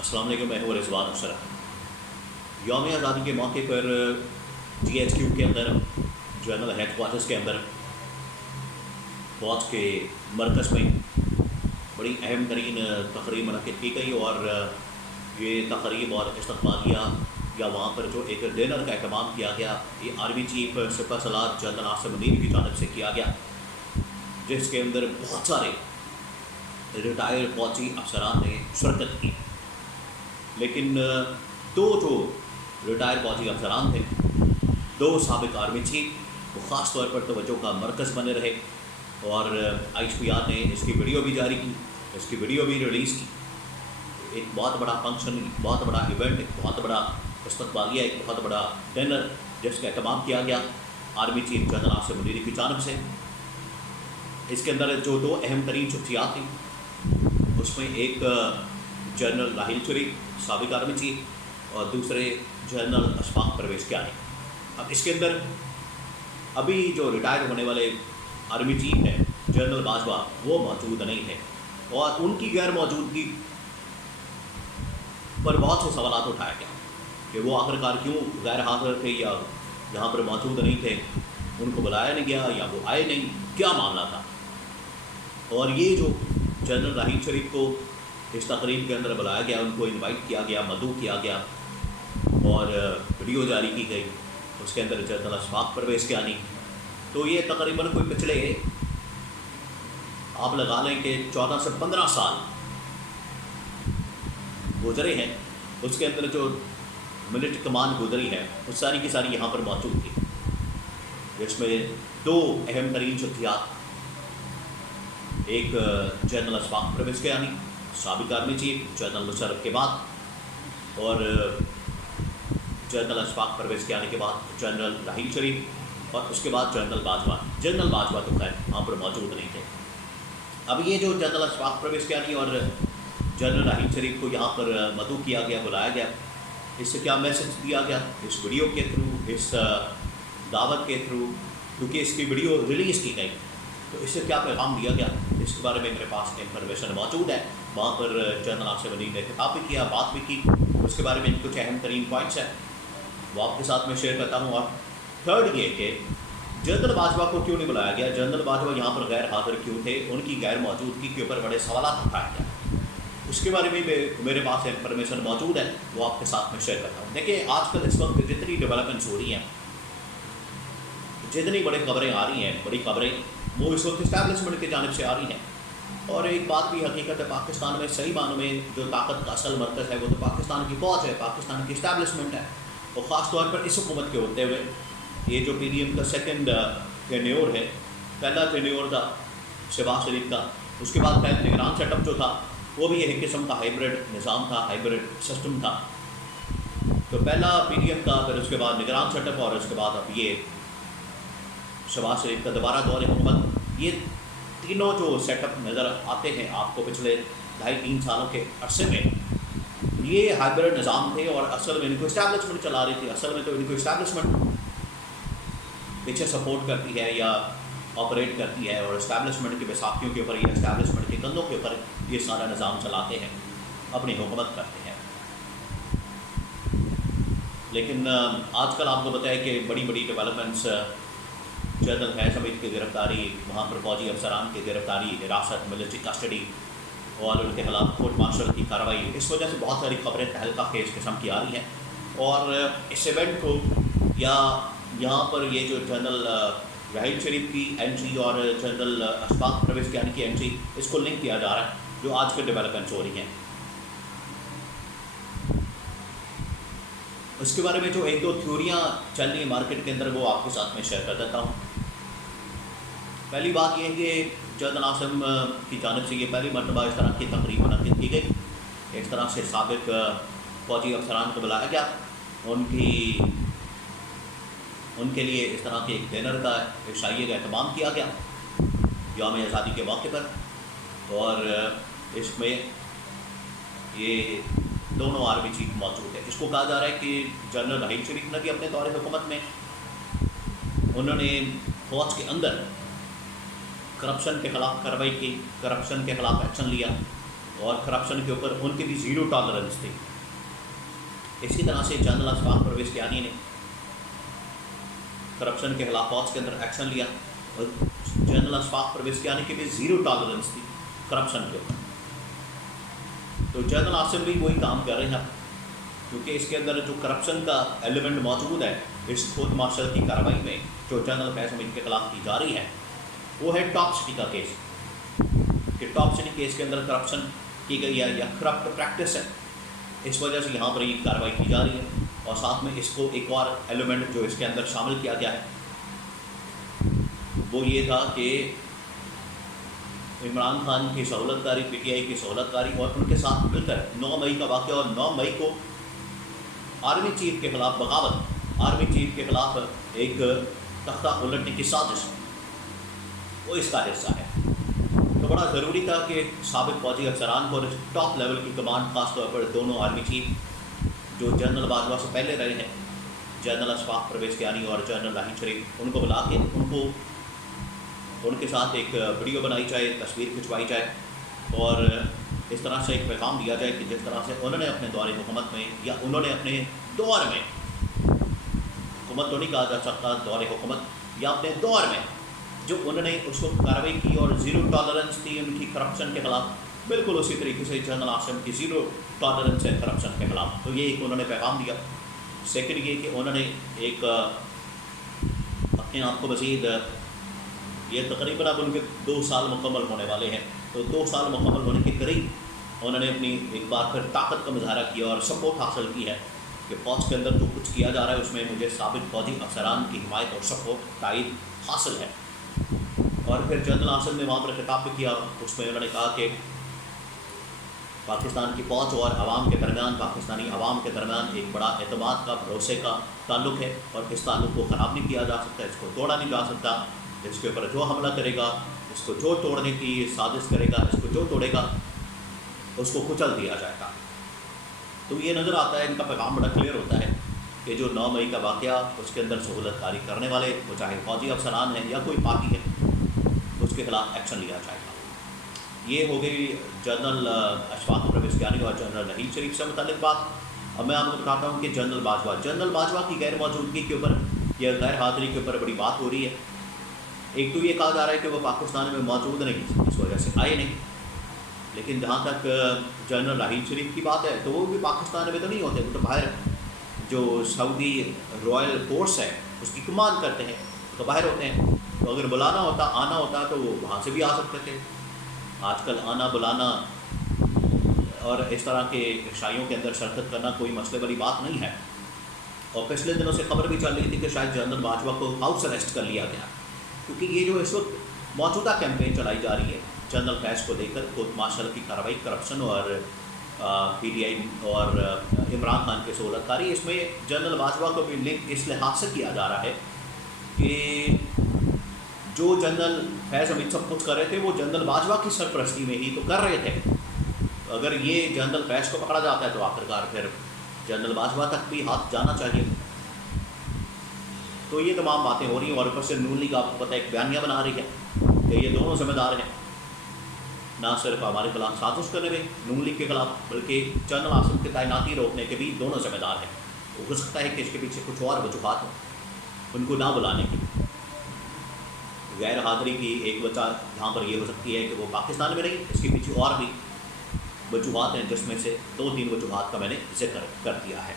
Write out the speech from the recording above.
السلام علیکم، میں ہوں رضوان اشرف۔ یوم آزادی کے موقع پر GHQ کے اندر جنرل ہیڈ کوارٹرز کے اندر فوج کے مرکز میں بڑی اہم ترین تقریب منعقد کی گئی، اور یہ تقریب اور استقبالیہ یا وہاں پر جو ایک ڈنر کا اہتمام کیا گیا، یہ آرمی چیف سپہ سالار جنرل عاصم منیر کی جانب سے کیا گیا، جس کے اندر بہت سارے ریٹائرڈ فوجی افسران نے شرکت کی۔ لیکن دو جو ریٹائر فوجی افسران تھے، دو سابق آرمی چیف، وہ خاص طور پر توجہ کا مرکز بنے رہے، اور IHPR نے اس کی ویڈیو بھی جاری کی، اس کی ویڈیو بھی ریلیز کی۔ ایک بہت بڑا فنکشن، ایک بہت بڑا ایونٹ، ایک بہت بڑا استقبالیہ، ایک بہت بڑا ڈنر جس کا اہتمام کیا گیا army chief general Asim Munir کی جانب سے۔ اس کے اندر جو دو اہم ترین شخصیات تھیں، اس میں ایک جنرل راحیل شریف سابق آرمی چیف، اور دوسرے جنرل اشفاق پرویز کیانی۔ اب اس کے اندر ابھی جو ریٹائر ہونے والے آرمی چیف ہیں جنرل باجوہ، وہ موجود نہیں ہے، اور ان کی غیر موجودگی پر بہت سے سوالات اٹھائے گئے کہ وہ آخرکار کیوں غیر حاضر تھے، یا یہاں پر موجود نہیں تھے، ان کو بلایا نہیں گیا، یا وہ آئے نہیں، کیا معاملہ تھا۔ اور یہ جو جنرل راحیل شریف کو اس تقریب کے اندر بلایا گیا، ان کو انوائٹ کیا گیا، مدعو کیا گیا، اور ویڈیو جاری کی گئی، اس کے اندر جنرل اشفاق پرویز کیانی، تو یہ تقریباً کوئی پچھلے آپ لگا لیں کہ 14 سے 15 سال گزرے ہیں، اس کے اندر جو ملٹری کمان گزری ہے وہ ساری کی ساری یہاں پر موجود تھی، جس میں دو اہم ترین شخصیات، ایک جنرل اشفاق پرویز کیانی سابق آرمی چیف جنرل مشرف کے بعد، اور جنرل اشفاق پرویز کیانی کے بعد جنرل راحیل شریف، اور اس کے بعد جنرل باجوہ تو خیر وہاں پر موجود نہیں تھے۔ اب یہ جو جنرل اشفاق پرویز کیانی اور جنرل راحیل شریف کو یہاں پر مدعو کیا گیا، بلایا گیا، اس سے کیا میسج دیا گیا اس ویڈیو کے تھرو، اس دعوت کے تھرو، کیونکہ اس کی ویڈیو ریلیز کی گئی، تو اس سے کیا پیغام دیا گیا، اس کے بارے میں میرے پاس انفارمیشن موجود ہے۔ وہاں پر جنرل عاصم منیر نے خطاب بھی کیا، بات بھی کی، اس کے بارے میں کچھ اہم ترین پوائنٹس ہیں وہ آپ کے ساتھ میں شیئر کرتا ہوں۔ اور تھرڈ یہ کہ جنرل باجوہ کو کیوں نہیں بلایا گیا، جنرل باجوہ یہاں پر غیر حاضر کیوں تھے، ان کی غیر موجودگی کے اوپر بڑے سوالات اٹھائے گئے، اس کے بارے میں میرے پاس انفارمیشن موجود ہے، وہ آپ کے ساتھ میں شیئر کرتا ہوں۔ دیکھیں آج کل اس وقت جتنی ڈیولپمنٹس ہو رہی ہیں، جتنی بڑی خبریں آ رہی ہیں، بڑی خبریں وہ اس وقت اسٹیبلشمنٹ کی جانب سے آ رہی ہیں، اور ایک بات بھی حقیقت ہے، پاکستان میں صحیح معنوں میں جو طاقت کا اصل مرکز ہے وہ تو پاکستان کی فوج ہے، پاکستان کی اسٹیبلشمنٹ ہے، اور خاص طور پر اس حکومت کے ہوتے ہوئے یہ جو PDM کا سیکنڈ ٹینیور ہے، پہلا ٹینیور تھا شہباز شریف کا، اس کے بعد پہلے نگران سیٹ اپ جو تھا وہ بھی ایک قسم کا ہائیبرڈ نظام تھا، ہائیبرڈ سسٹم تھا، تو پہلا PDM کا، پھر اس کے بعد نگران سیٹ اپ، اور اس کے بعد اب یہ شہباز شریف کا دوبارہ دور حکومت۔ یہ تینوں جو سیٹ اپ نظر آتے ہیں آپ کو پچھلے 2.5-3 سالوں کے عرصے میں، یہ ہائیبرڈ نظام تھے، اور اصل میں ان کو اسٹیبلشمنٹ چلا رہی تھی، اصل میں تو ان کو اسٹیبلشمنٹ پیچھے سپورٹ کرتی ہے یا آپریٹ کرتی ہے، اور اسٹیبلشمنٹ کے بیساکھیوں کے اوپر یا اسٹیبلشمنٹ کے کندھوں کے اوپر یہ سارا نظام چلاتے ہیں، اپنی حکومت کرتے ہیں۔ لیکن آج کل آپ کو پتہ ہے کہ بڑی بڑی ڈیولپمنٹس، جنرل حیض حمید کی گرفتاری، وہاں پر فوجی افسران کی گرفتاری، حراست، ملٹری کسٹڈی، اور ان کے خلاف کورٹ مارشل کی کارروائی، اس وجہ سے بہت ساری خبریں تہلکہ خیز قسم کی آ رہی ہیں، اور اس ایونٹ کو یا یہاں پر یہ جو جنرل راحیل شریف کی انٹری اور جنرل اشفاق پرویز کیانی کی انٹری، اس کو لنک کیا جا رہا ہے جو آج کے ڈیولپمنٹس ہو رہی ہیں۔ اس کے بارے میں جو ایک دو تھیوریاں چل رہی ہیں مارکیٹ کے اندر، وہ آپ کے ساتھ میں شیئر کر دیتا ہوں۔ پہلی بات یہ ہے کہ جنرل عاصم کی جانب سے یہ پہلی مرتبہ اس طرح کی تقریب منعقد کی گئی، اس طرح سے سابق فوجی افسران کو بلایا گیا، ان کے لیے اس طرح کے ایک ڈنر کا عشائیے کا اہتمام کیا گیا یوم آزادی کے موقع پر، اور اس میں یہ دونوں آرمی چیف موجود ہیں۔ اس کو کہا جا رہا ہے کہ جنرل راحیل شریف نے بھی اپنے دور حکومت میں انہوں نے فوج کے اندر کرپشن کے خلاف کارروائی کی، کرپشن کے خلاف ایکشن لیا، اور کرپشن کے اوپر ان کی بھی زیرو ٹالرنس تھی۔ اسی طرح سے جنرل اشفاق پرویز کیانی نے کرپشن کے خلاف فوج کے اندر ایکشن لیا، اور جنرل اشفاق پرویز کیانی کی بھی زیرو ٹالرنس تھی کرپشن کے اوپر۔ تو جنرل عاصم بھی وہی کام کر رہے ہیں، کیونکہ اس کے اندر جو کرپشن کا ایلیمنٹ موجود ہے اس خود مارشل کی کارروائی میں جو جنرل فیض حمید کے خلاف کی جا رہی ہے، وہ ہے ٹاپ سٹی کا کیس، کہ ٹاپ سٹی کیس کے اندر کرپشن کی گئی ہے یا کرپٹ پریکٹس ہے، اس وجہ سے یہاں پر یہ کارروائی کی جا رہی ہے۔ اور ساتھ میں اس کو ایک اور ایلیمنٹ جو اس کے اندر شامل کیا گیا ہے وہ یہ تھا کہ عمران خان کی سہولت کاری، پی ٹی آئی کی سہولت کاری، اور ان کے ساتھ مل کر 9 مئی کا واقعہ، اور 9 مئی کو آرمی چیف کے خلاف بغاوت، آرمی چیف کے خلاف ایک تختہ الٹنے کی سازش، وہ اس کا حصہ ہے۔ تو بڑا ضروری تھا کہ سابق فوجی افسران کو ٹاپ لیول کی کمانڈ، خاص طور پر دونوں آرمی چیف جو جنرل باجوہ سے پہلے رہے ہیں، جنرل اشفاق پرویز کیانی اور جنرل راحیل شریف، ان کو بلا کے ان کے ساتھ ایک ویڈیو بنائی جائے، تصویر کھنچوائی جائے، اور اس طرح سے ایک پیغام دیا جائے کہ جس طرح سے انہوں نے اپنے دور حکومت میں، یا انہوں نے اپنے دور میں، حکومت تو نہیں کہا جا سکتا، دور حکومت یا اپنے دور میں جو انہوں نے اس وقت کارروائی کی اور زیرو ٹالرنس تھی ان کی کرپشن کے خلاف، بالکل اسی طریقے سے جنرل عاصم کی زیرو ٹالرنس ہے کرپشن کے خلاف۔ تو یہ ایک انہوں نے پیغام دیا۔ سیکنڈ یہ کہ انہوں نے ایک اپنے آپ کو مزید، یہ تقریباً اب ان کے 2 سال مکمل ہونے والے ہیں، تو 2 سال مکمل ہونے کے قریب انہوں نے اپنی ایک بار پھر طاقت کا مظاہرہ کیا اور سپورٹ حاصل کی ہے کہ فوج کے اندر جو کچھ کیا جا رہا ہے اس میں مجھے سابق فوجی افسران کی حمایت اور سپورٹ تائید حاصل ہے۔ اور پھر جنرل عاصم نے وہاں پر خطاب بھی کیا، اس میں انہوں نے کہا کہ پاکستان کی فوج اور عوام کے درمیان، پاکستانی عوام کے درمیان ایک بڑا اعتماد کا، بھروسے کا تعلق ہے، اور اس تعلق کو خراب نہیں کیا جا سکتا، اس کو توڑا نہیں جا سکتا، اس کے اوپر جو حملہ کرے گا، اس کو جو توڑنے کی سازش کرے گا، اس کو جو توڑے گا اس کو کچل دیا جائے گا۔ تو یہ نظر آتا ہے، ان کا پیغام بڑا کلیئر ہوتا ہے کہ جو 9 مئی کا واقعہ، اس کے اندر سہولت کاری کرنے والے، وہ چاہے فوجی افسران ہیں یا کوئی پارٹی ہے، اس کے خلاف ایکشن لیا جائے گا۔ یہ ہو گئی جنرل اشفاق پرویز کیانی اور جنرل راحیل شریف سے متعلق بات۔ اب میں آپ کو بتاتا ہوں کہ جنرل باجوہ کی غیر موجودگی کے اوپر یا غیر حاضری کے اوپر بڑی بات ہو رہی ہے۔ ایک تو یہ کہا جا رہا ہے کہ وہ پاکستان میں موجود نہیں، اس وجہ سے آئے نہیں، لیکن جہاں تک جنرل راحیل شریف کی بات ہے تو وہ بھی پاکستان میں تو نہیں ہوتے، وہ تو باہر جو سعودی رائل فورس ہے اس کی کمانڈ کرتے ہیں، تو باہر ہوتے ہیں۔ تو اگر بلانا ہوتا، آنا ہوتا تو وہ وہاں سے بھی آ سکتے تھے۔ آج کل آنا، بلانا اور اس طرح کے شائیوں کے اندر شرکت کرنا کوئی مسئلے والی بات نہیں ہے۔ اور پچھلے دنوں سے خبر بھی چل رہی تھی کہ شاید جنرل باجوہ کو ہاؤس اریسٹ کر لیا گیا، کیونکہ یہ جو اس وقت موجودہ کیمپین چلائی جا رہی ہے جنرل فیض کو لے کر، خود مارشل کی کارروائی، کرپشن اور پی ٹی آئی اور عمران خان کی سہولت کاری، اس میں جنرل باجوہ کو بھی لنک اس لحاظ سے کیا جا رہا ہے کہ جو جنرل فیض حمید سب کچھ کر رہے تھے وہ جنرل باجوہ کی سرپرستی میں ہی تو کر رہے تھے۔ اگر یہ جنرل فیض کو پکڑا جاتا ہے تو آخرکار پھر جنرل باجوہ تک بھی ہاتھ جانا چاہیے۔ تو یہ تمام باتیں ہو رہی ہیں، اور اوپر سے نون لیگ آپ کو پتہ ایک بیانیہ بنا رہی ہے کہ یہ دونوں ذمہ دار ہیں، نہ صرف ہمارے خلاف سازش کرنے میں نون لیگ کے خلاف، بلکہ جنرل عاصم کی تعیناتی روکنے کے بھی دونوں ذمہ دار ہیں۔ ہو سکتا ہے کہ اس کے پیچھے کچھ اور وجوہات ہوں، ان کو نہ بلانے کی، غیر حاضری کی ایک وجہ یہاں پر یہ ہو سکتی ہے کہ وہ پاکستان میں نہیں، اس کے پیچھے اور بھی وجوہات ہیں، جس میں سے 2-3 وجوہات کا میں نے ذکر کر دیا ہے۔